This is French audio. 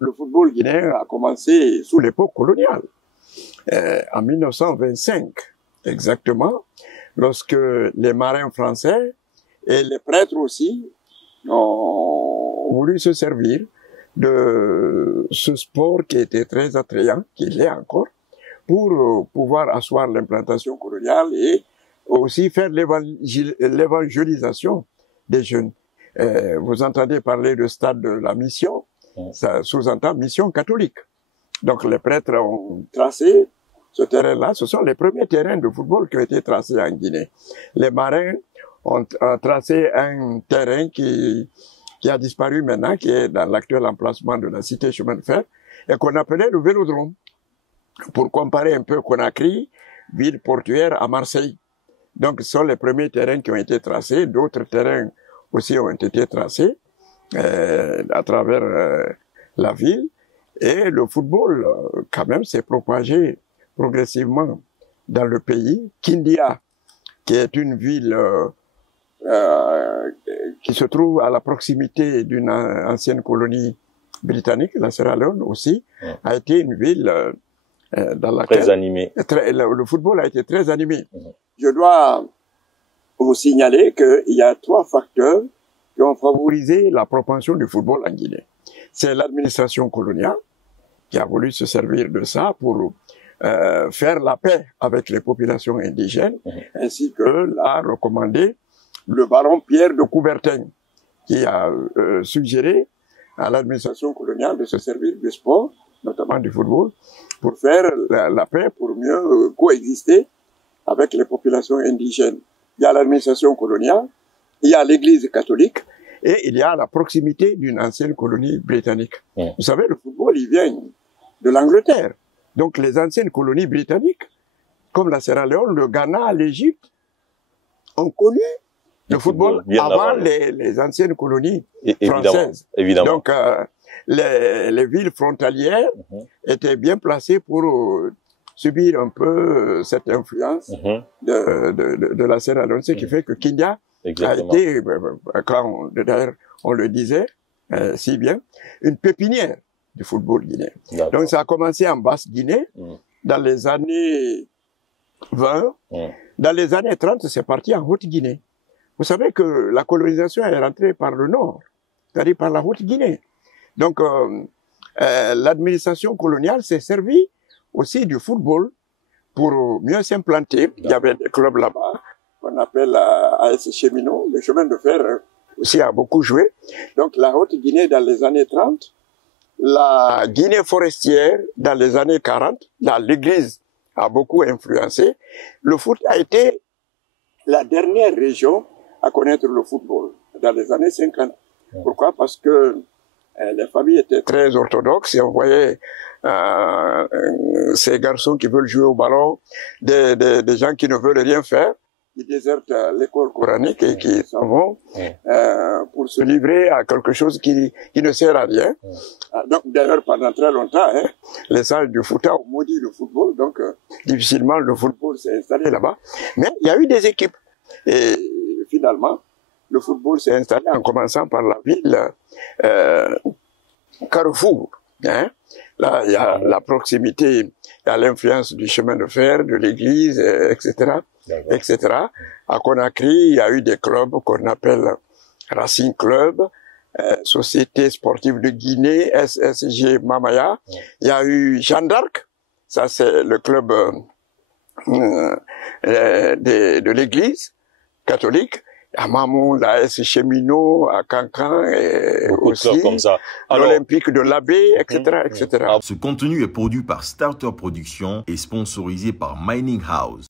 Le football guinéen a commencé sous l'époque coloniale, en 1925 exactement, lorsque les marins français et les prêtres aussi ont voulu se servir de ce sport qui était très attrayant, qui l'est encore, pour pouvoir asseoir l'implantation coloniale et aussi faire l'évangélisation des jeunes. Vous entendez parler de stade de la mission, ça sous-entend mission catholique. Donc les prêtres ont tracé ce terrain-là, ce sont les premiers terrains de football qui ont été tracés en Guinée. Les marins ont tracé un terrain qui a disparu maintenant, qui est dans l'actuel emplacement de la cité chemin de fer, et qu'on appelait le Vélodrome, pour comparer un peu Conakry, ville portuaire, à Marseille. Donc ce sont les premiers terrains qui ont été tracés, d'autres terrains aussi ont été tracés à travers la ville, et le football quand même s'est propagé progressivement dans le pays. Kindia, qui est une ville qui se trouve à la proximité d'une ancienne colonie britannique, la Sierra Leone aussi, a été une ville dans laquelle très animée. Le football a été très animé. Je dois vous signaler qu'il y a 3 facteurs qui ont favorisé la propension du football en Guinée. C'est l'administration coloniale qui a voulu se servir de ça pour faire la paix avec les populations indigènes, ainsi que l'a recommandé le baron Pierre de Coubertin, qui a suggéré à l'administration coloniale de se servir du sport, notamment du football, pour faire la paix, pour mieux coexister avec les populations indigènes. Il y a l'administration coloniale, il y a l'église catholique, et il y a la proximité d'une ancienne colonie britannique. Vous savez, le football, il vient de l'Angleterre. Donc les anciennes colonies britanniques, comme la Sierra Leone, le Ghana, l'Égypte, ont connu le football avant les anciennes colonies françaises. Évidemment. Donc les villes frontalières étaient bien placées pour subir un peu cette influence de la Sierra Leone, ce qui fait que Kindia a été, quand d'ailleurs on le disait si bien, une pépinière du football guinéen. Donc ça a commencé en Basse-Guinée, dans les années 20, dans les années 30 c'est parti en Haute-Guinée. Vous savez que la colonisation est rentrée par le nord, c'est-à-dire par la Haute-Guinée. Donc l'administration coloniale s'est servie aussi du football pour mieux s'implanter. Il y avait des clubs là-bas qu'on appelle AS Cheminot, le chemin de fer aussi a beaucoup joué. Donc la Haute-Guinée dans les années 30, la Guinée forestière dans les années 40, l'église a beaucoup influencé. Le foot a été la dernière région à connaître le football dans les années 50. Pourquoi? Parce que les familles étaient très orthodoxes et on voyait ces garçons qui veulent jouer au ballon, des gens qui ne veulent rien faire, qui désertent l'école coranique et qui s'en vont pour se livrer à quelque chose qui ne sert à rien. Donc d'ailleurs pendant très longtemps, les salles du Fouta ont maudit le football, donc difficilement le football s'est installé là-bas. Mais il y a eu des équipes et finalement le football s'est installé en commençant par la ville Carrefour. Là, il y a la proximité, il y a l'influence du chemin de fer, de l'église, etc., etc. À Conakry, il y a eu des clubs qu'on appelle Racing Club, Société Sportive de Guinée, SSG Mamaya. Il y a eu Jeanne d'Arc, ça c'est le club de l'église catholique. À Mamoun, à S. Cheminot, à Cancan, et aussi l'Olympique de l'Abbé, etc., etc. Ce contenu est produit par Starter Productions et sponsorisé par Mining House.